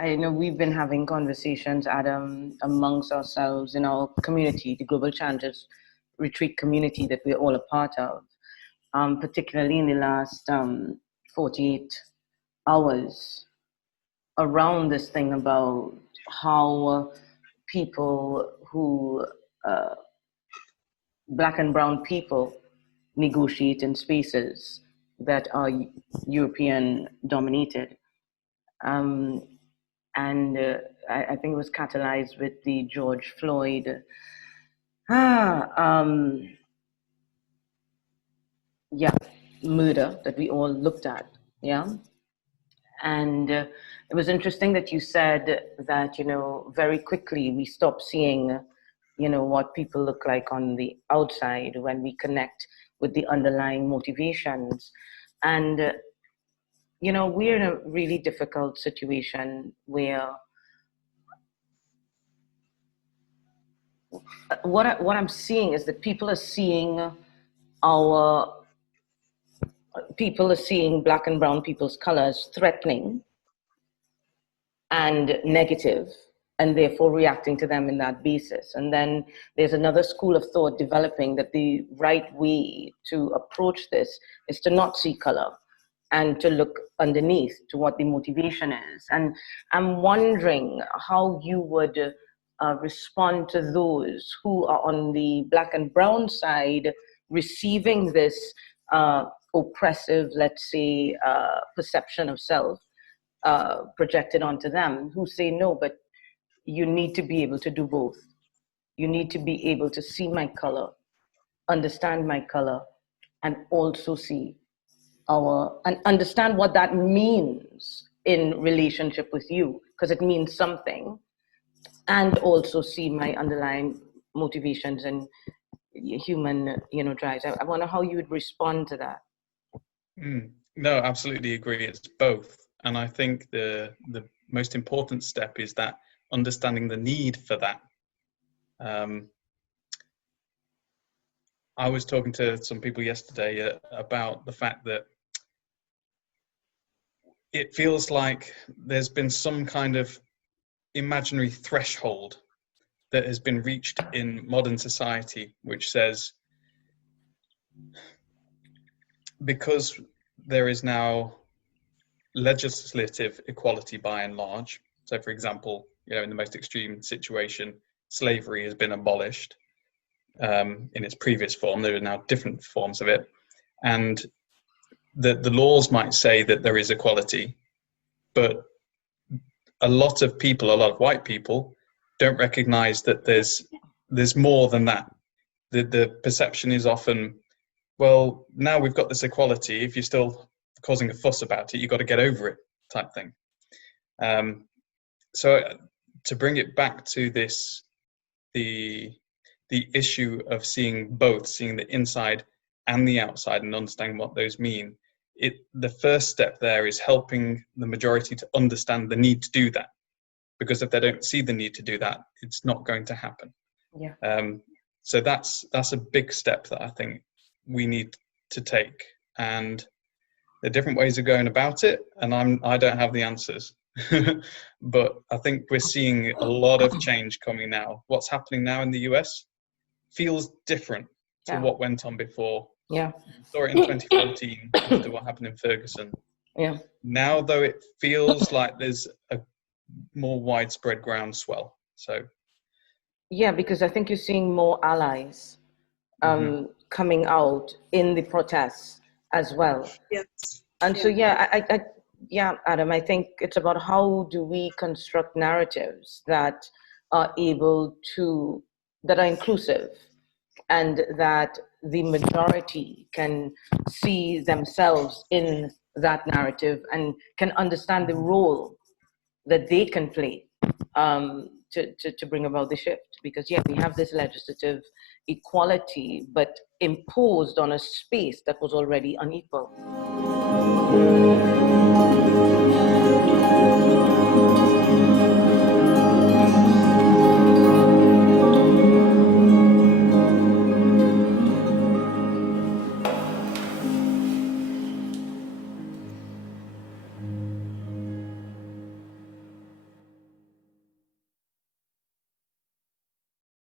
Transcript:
I know we've been having conversations, Adam, amongst ourselves in our community, the Global Challenges Retreat community that we're all a part of, particularly in the last 48 hours, around this thing about how people who, Black and brown people, negotiate in spaces that are European dominated. And I think it was catalyzed with the George Floyd murder that we all looked at, and it was interesting that you said that, very quickly we stop seeing, what people look like on the outside when we connect with the underlying motivations. And we're in a really difficult situation where what I'm seeing is that people are seeing Black and brown people's colors threatening and negative, and therefore reacting to them in that basis. And then there's another school of thought developing that the right way to approach this is to not see color and to look underneath to what the motivation is. And I'm wondering how you would respond to those who are on the Black and brown side receiving this oppressive, let's say, perception of self projected onto them, who say, no, but you need to be able to do both. You need to be able to see my color, understand my color, and also see and understand what that means in relationship with you, because it means something, and also see my underlying motivations and human, drives. I wonder how you would respond to that. No, absolutely agree. It's both. And I think the most important step is that understanding the need for that. I was talking to some people yesterday about the fact that it feels like there's been some kind of imaginary threshold that has been reached in modern society, which says, because there is now legislative equality by and large, so for example, in the most extreme situation, slavery has been abolished in its previous form. There are now different forms of it, and the laws might say that there is equality, but a lot of white people don't recognize that there's more than that. The perception is often, well, now we've got this equality, if you're still causing a fuss about it, you've got to get over it, type thing. So to bring it back to this, the issue of seeing both, seeing the inside and the outside and understanding what those mean, the first step there is helping the majority to understand the need to do that. Because if they don't see the need to do that, it's not going to happen. Yeah. So that's a big step that I think we need to take. And there are different ways of going about it, and I don't have the answers. But I think we're seeing a lot of change coming now. What's happening now in the US feels different to what went on before. Yeah. We saw it in 2014 after what happened in Ferguson. Yeah. Now, though, it feels like there's a more widespread groundswell. So. Yeah, because I think you're seeing more allies coming out in the protests as well. Yes. And so, Adam, I think it's about how do we construct narratives that are that are inclusive, and that the majority can see themselves in that narrative and can understand the role that they can play to bring about the shift. Because we have this legislative equality, but imposed on a space that was already unequal.